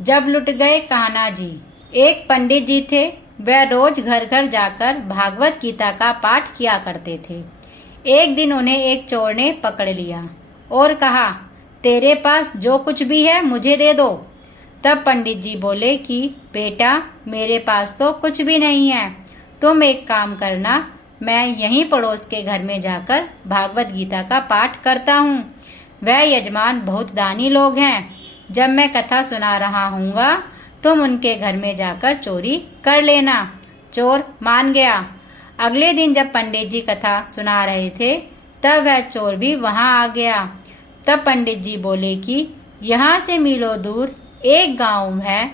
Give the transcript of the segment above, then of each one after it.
जब लुट गए कान्हा जी। एक पंडित जी थे, वह रोज घर घर जाकर भागवत गीता का पाठ किया करते थे। एक दिन उन्हें एक चोर ने पकड़ लिया और कहा, तेरे पास जो कुछ भी है मुझे दे दो। तब पंडित जी बोले कि बेटा, मेरे पास तो कुछ भी नहीं है, तुम एक काम करना, मैं यहीं पड़ोस के घर में जाकर भागवत गीता का पाठ करता हूँ। वह यजमान बहुत दानी लोग हैं, जब मैं कथा सुना रहा हूँगा तुम उनके घर में जाकर चोरी कर लेना। चोर मान गया। अगले दिन जब पंडित जी कथा सुना रहे थे तब वह चोर भी वहां आ गया। तब पंडित जी बोले कि यहाँ से मीलों दूर एक गांव है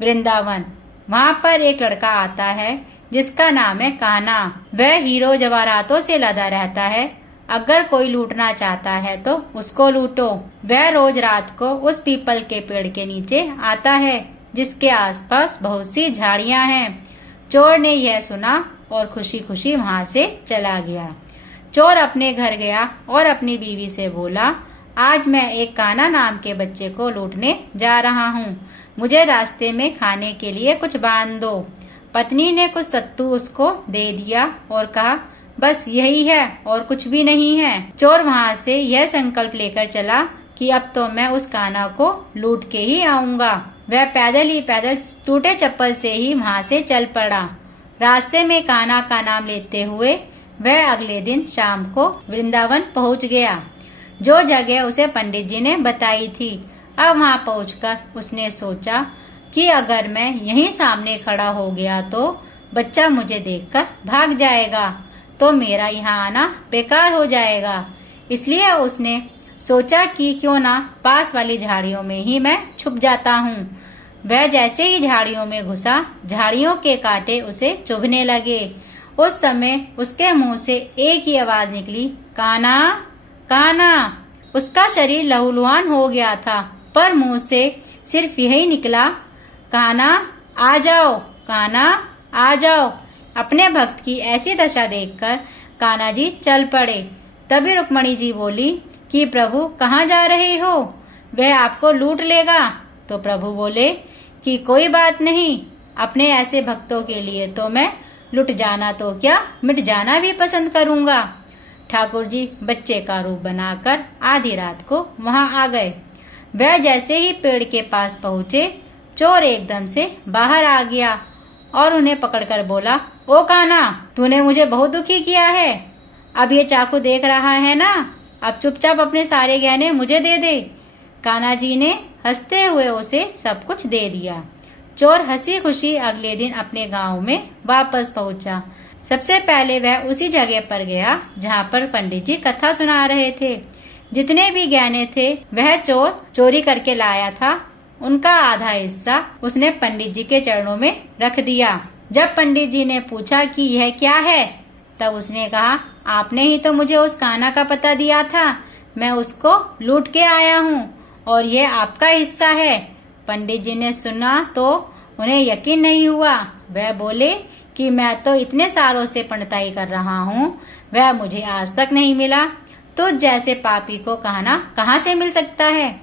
वृंदावन, वहां पर एक लड़का आता है जिसका नाम है कान्हा। वह हीरो जवाहरातों से लदा रहता है, अगर कोई लूटना चाहता है तो उसको लूटो। वह रोज रात को उस पीपल के पेड़ के नीचे आता है जिसके आसपास बहुत सी झाड़ियां हैं। चोर ने यह सुना और खुशी खुशी वहां से चला गया। चोर अपने घर गया और अपनी बीवी से बोला, आज मैं एक कान्हा नाम के बच्चे को लूटने जा रहा हूँ, मुझे रास्ते में खाने के लिए कुछ बांध दो। पत्नी ने कुछ सत्तू उसको दे दिया और कहा, बस यही है और कुछ भी नहीं है। चोर वहां से यह संकल्प लेकर चला कि अब तो मैं उस कान्हा को लूट के ही आऊंगा। वह पैदल ही पैदल टूटे चप्पल से ही वहां से चल पड़ा। रास्ते में कान्हा का नाम लेते हुए वह अगले दिन शाम को वृंदावन पहुंच गया, जो जगह उसे पंडित जी ने बताई थी। अब वहां पहुंचकर उसने सोचा कि अगर मैं यहीं सामने खड़ा हो गया तो बच्चा मुझे देखकर भाग जाएगा, तो मेरा यहाँ आना बेकार हो जाएगा। इसलिए उसने सोचा कि क्यों ना पास वाली झाड़ियों में ही मैं छुप जाता हूँ। वह जैसे ही झाड़ियों में घुसा, झाड़ियों के कांटे उसे चुभने लगे। उस समय उसके मुंह से एक ही आवाज निकली, कान्हा, कान्हा। उसका शरीर लहूलुहान हो गया था, पर मुंह से सिर्फ यही निकला, कान्हा आ जाओ, कान्हा आ जाओ। अपने भक्त की ऐसी दशा देखकर कान्हा जी चल पड़े। तभी रुक्मणी जी बोली कि प्रभु कहाँ जा रहे हो, वह आपको लूट लेगा। तो प्रभु बोले कि कोई बात नहीं, अपने ऐसे भक्तों के लिए तो मैं लुट जाना तो क्या, मिट जाना भी पसंद करूंगा। ठाकुर जी बच्चे का रूप बनाकर आधी रात को वहां आ गए। वह जैसे ही पेड़ के पास पहुंचे, चोर एकदम से बाहर आ गया और उन्हें पकड़कर बोला, ओ कान्हा, तूने मुझे बहुत दुखी किया है। अब ये चाकू देख रहा है ना, अब चुपचाप अपने सारे गहने मुझे दे दे। कान्हा जी ने हंसते हुए उसे सब कुछ दे दिया। चोर हंसी खुशी अगले दिन अपने गांव में वापस पहुंचा। सबसे पहले वह उसी जगह पर गया जहां पर पंडित जी कथा सुना रहे थे। जितने भी गहने थे वह चोर चोरी करके लाया था, उनका आधा हिस्सा उसने पंडित जी के चरणों में रख दिया। जब पंडित जी ने पूछा कि यह क्या है, तब उसने कहा, आपने ही तो मुझे उस कान्हा का पता दिया था, मैं उसको लूट के आया हूँ और यह आपका हिस्सा है। पंडित जी ने सुना तो उन्हें यकीन नहीं हुआ। वह बोले कि मैं तो इतने सालों से पंडिताई कर रहा हूँ, वह मुझे आज तक नहीं मिला, तो जैसे पापी को कान्हा कहाँ से मिल सकता है।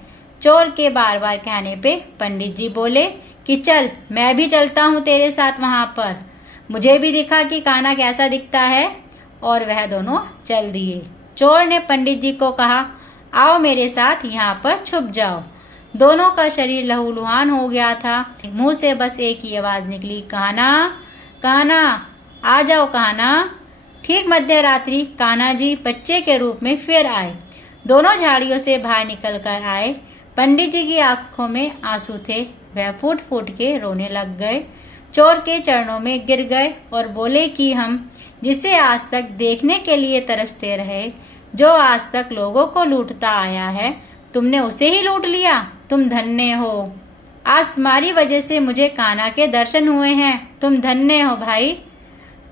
चोर के बार बार कहने पे पंडित जी बोले कि चल, मैं भी चलता हूँ तेरे साथ वहां पर, मुझे भी दिखा कि कान्हा कैसा दिखता है। और वह दोनों चल दिए। चोर ने पंडित जी को कहा, आओ मेरे साथ यहाँ पर छुप जाओ। दोनों का शरीर लहूलुहान हो गया था, मुंह से बस एक ही आवाज निकली, कान्हा, कान्हा आ जाओ, कान्हा। ठीक मध्य रात्रि कान्हा जी बच्चे के रूप में फिर आए। दोनों झाड़ियों से बाहर निकल कर आए। पंडित जी की आंखों में आंसू थे, वह फूट फूट के रोने लग गए। चोर के चरणों में गिर गए और बोले कि हम जिसे आज तक देखने के लिए तरसते रहे, जो आज तक लोगों को लूटता आया है, तुमने उसे ही लूट लिया, तुम धन्य हो। आज तुम्हारी वजह से मुझे कान्हा के दर्शन हुए हैं, तुम धन्य हो भाई।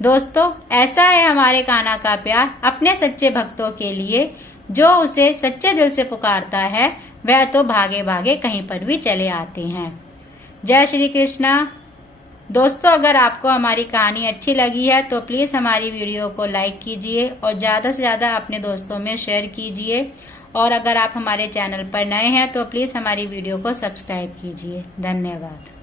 दोस्तों, ऐसा है हमारे कान्हा का प्यार अपने सच्चे भक्तों के लिए। जो उसे सच्चे दिल से पुकारता है वह तो भागे भागे कहीं पर भी चले आते हैं। जय श्री कृष्णा। दोस्तों, अगर आपको हमारी कहानी अच्छी लगी है तो प्लीज हमारी वीडियो को लाइक कीजिए और ज्यादा से ज्यादा अपने दोस्तों में शेयर कीजिए और अगर आप हमारे चैनल पर नए हैं तो प्लीज़ हमारी वीडियो को सब्सक्राइब कीजिए। धन्यवाद।